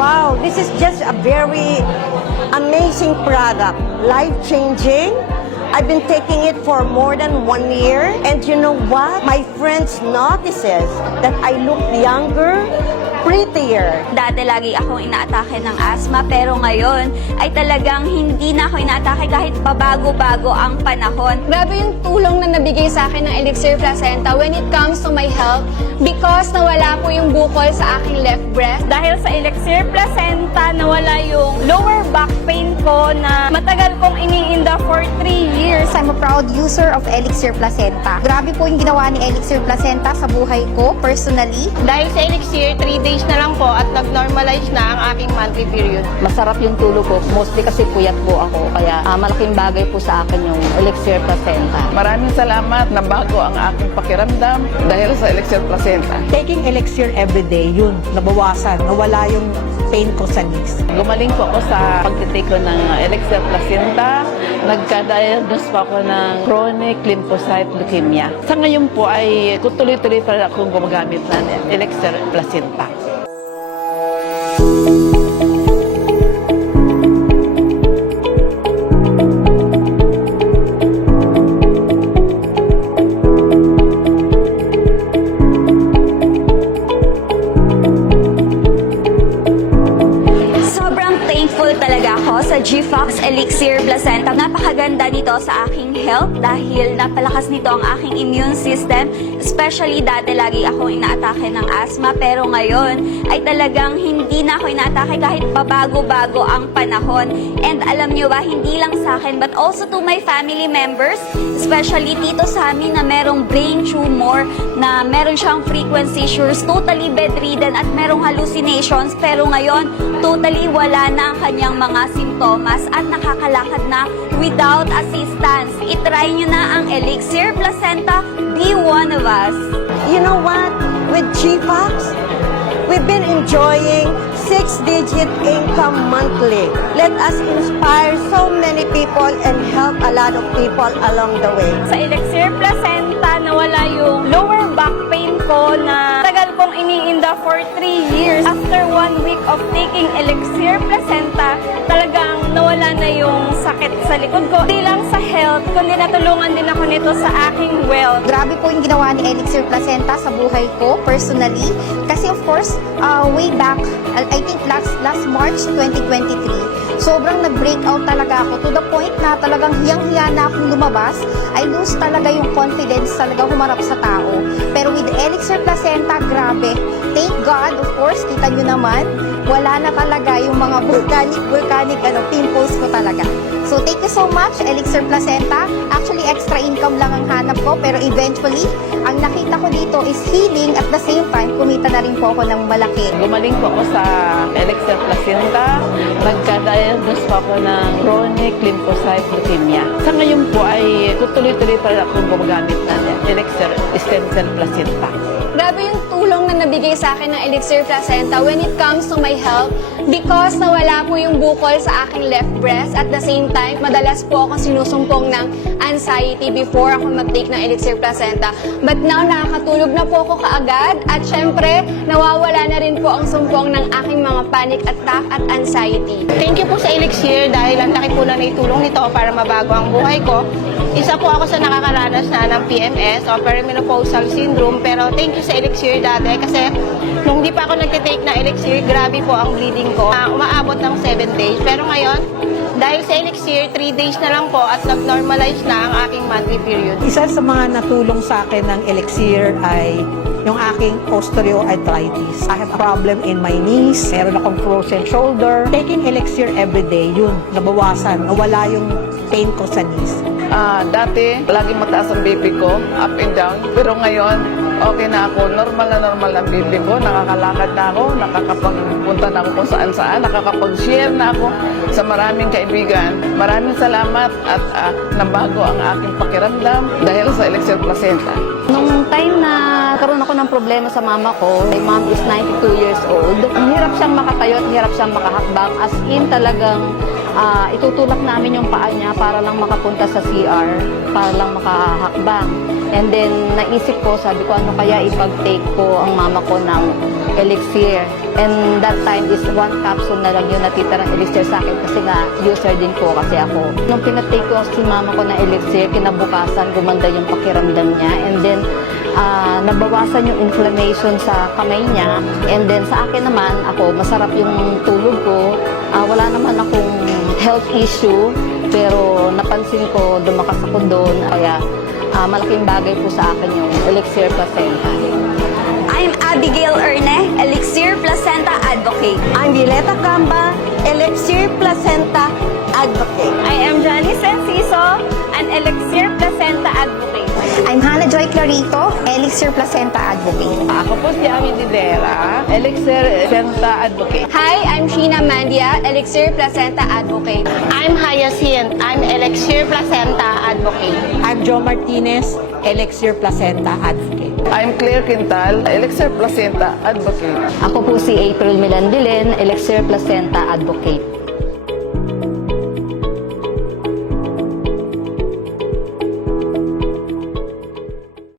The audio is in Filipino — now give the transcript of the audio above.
Wow, this is just a very amazing product, life-changing. I've been taking it for more than 1 year, and you know what? My friends notices that I look younger, prettier. Dati lagi akong inaatake ng asthma, pero ngayon ay talagang hindi na ako inaatake kahit pabago-bago ang panahon. Grabe yung tulong na nabigay sa akin ng Elixir Placenta when it comes to my health because nawala po yung bukol sa aking left breast. Dahil sa Elixir Placenta, nawala yung lower back pain ko na matagal kong iniinda for 3 years. I'm a proud user of Elixir Placenta. Grabe po yung ginawa ni Elixir Placenta sa buhay ko, personally. Dahil sa Elixir, 3 days na lang po at nag-normalize na ang aking monthly period. Masarap yung tulog ko, mostly kasi puyat po ako, kaya malaking bagay po sa akin yung Elixir Placenta. Maraming salamat na bago ang aking pakiramdam dahil sa Elixir Placenta. Taking Elixir everyday, yun, nabawasan, nawala yung pain ko sa knees. Gumaling po ako sa pagtitake ko ng Elixir Placenta. Nagka-diagnose po ako ng chronic lymphocyte leukemia. Sa ngayon po ay tuloy-tuloy pa akong gumagamit ng Elixir Placenta. Talaga ako sa G-Fox Elixir Placenta. Napakaganda nito sa aking health dahil napalakas nito ang aking immune system. Especially dati lagi akong inaatake ng asthma, pero ngayon ay talagang hindi na ako inaatake kahit pabago-bago ang panahon. And alam nyo ba, hindi lang sa akin but also to my family members, especially tito sa amin na merong brain tumor, na meron siyang frequency seizures, totally bedridden at merong hallucinations, pero ngayon totally wala na ang kanyang mga simptomas at nakakalakad na without assistance. I-try nyo na ang Elixir Placenta. Be one of us. You know what? With G-Fox, we've been enjoying 6-digit income monthly. Let us inspire so many people and help a lot of people along the way. Sa Elixir Placenta, nawala yung lower back pain ko na tagal kong iniinda for 3 years. After 1 week of taking Elixir Placenta, talagang nawala na yung sakit sa likod ko. Hindi lang sa health, kundi natulungan din ako nito sa aking wealth. Grabe po yung ginawa ni Elixir Placenta sa buhay ko, personally. Kasi of course, way back, I think last March 2023, sobrang nag-breakout talaga ako to the point na talagang hiyang-hiya na akong lumabas. I lose talaga yung confidence talaga humarap sa tao. Pero with Elixir Placenta, grabe. Thank God, of course, kita nyo naman, wala na talaga yung mga volcanic pimples ko talaga. So, thank you so much, Elixir Placenta. Actually, extra income lang ang hanap ko, pero eventually, ang nakita ko dito is healing at the same time, kumita na rin po ako ng malaki. Gumaling po ako sa Elixir Placenta. Nagka-diagnose po ako ng chronic lymphocyte leukemia. Sa ngayon po ay tuloy-tuloy pa akong gumagamit ng Elixir Stem Cell Placenta. Grabe yung tulong na nabigay sa akin ng Elixir Placenta when it comes to my health because nawala po yung bukol sa aking left breast. At the same time, madalas po akong sinusumpong ng anxiety before ako mag-take ng Elixir Placenta. But now, nakakatulog na po ako kaagad at syempre, nawawala na rin po ang sumpong ng aking mga panic attack at anxiety. Thank you po sa Elixir dahil ang laki po na itulong nito para mabago ang buhay ko. Isa po ako sa nakakaranas na ng PMS o perimenopausal syndrome, pero thank you sa Elixir dati kasi nung di pa ako nagtitake ng Elixir, grabe po ang bleeding ko. Umaabot ng 7 days. Pero ngayon, dahil sa Elixir, 3 days na lang po at nag-normalize na ang aking monthly period. Isa sa mga natulong sa akin ng Elixir ay yung aking osteoarthritis. I have a problem in my knees, meron akong frozen shoulder. Taking Elixir everyday, yun, nabawasan, nawala yung pain ko sa knees. Dati, lagi mataas ang BP ko, up and down. Pero ngayon, okay na ako. Normal ang BP ko. Nakakalakad na ako. Nakakapagpunta na ako kung saan-saan. Nakakapag-share na ako sa maraming kaibigan. Maraming salamat at nabago ang aking pakiramdam dahil sa Elixir Placenta. Nung time na karoon ako ng problema sa mama ko, my mom is 92 years old. Ang hirap siyang makatayo at hirap siyang makahakbang. As in talagang itutulak namin yung paa niya para lang makapunta sa CR, para lang makahakbang. And then, naisip ko, sabi ko, ano kaya ipag-take ko ang mama ko ng elixir. And that time is 1 capsule na lang yung natitirang elixir sa akin kasi nga, user din po kasi ako. Nung pinatake ko si mama ko ng elixir, kinabukasan, gumanda yung pakiramdam niya. And then, nabawasan yung inflammation sa kamay niya. And then, sa akin naman, ako, masarap yung tulog ko. Wala naman akong health issue, pero napansin ko, dumakas ako doon. Kaya, malaking bagay po sa akin yung Elixir Placenta. I'm Abigail Erne, Elixir Placenta Advocate. I'm Violeta Camba, Elixir Placenta Advocate. I am Janice Enciso, an Elixir Placenta Advocate. I'm Hannah Joy Clarito, Elixir Placenta Advocate. Ako po si Ami Didera, Elixir Placenta Advocate. Hi, I'm Sheena Mandia, Elixir Placenta Advocate. I'm Hyacinth. I'm Elixir Placenta Advocate. I'm Joe Martinez, Elixir Placenta Advocate. I'm Claire Quintal, Elixir Placenta Advocate. Ako po si April Milandilen, Elixir Placenta Advocate.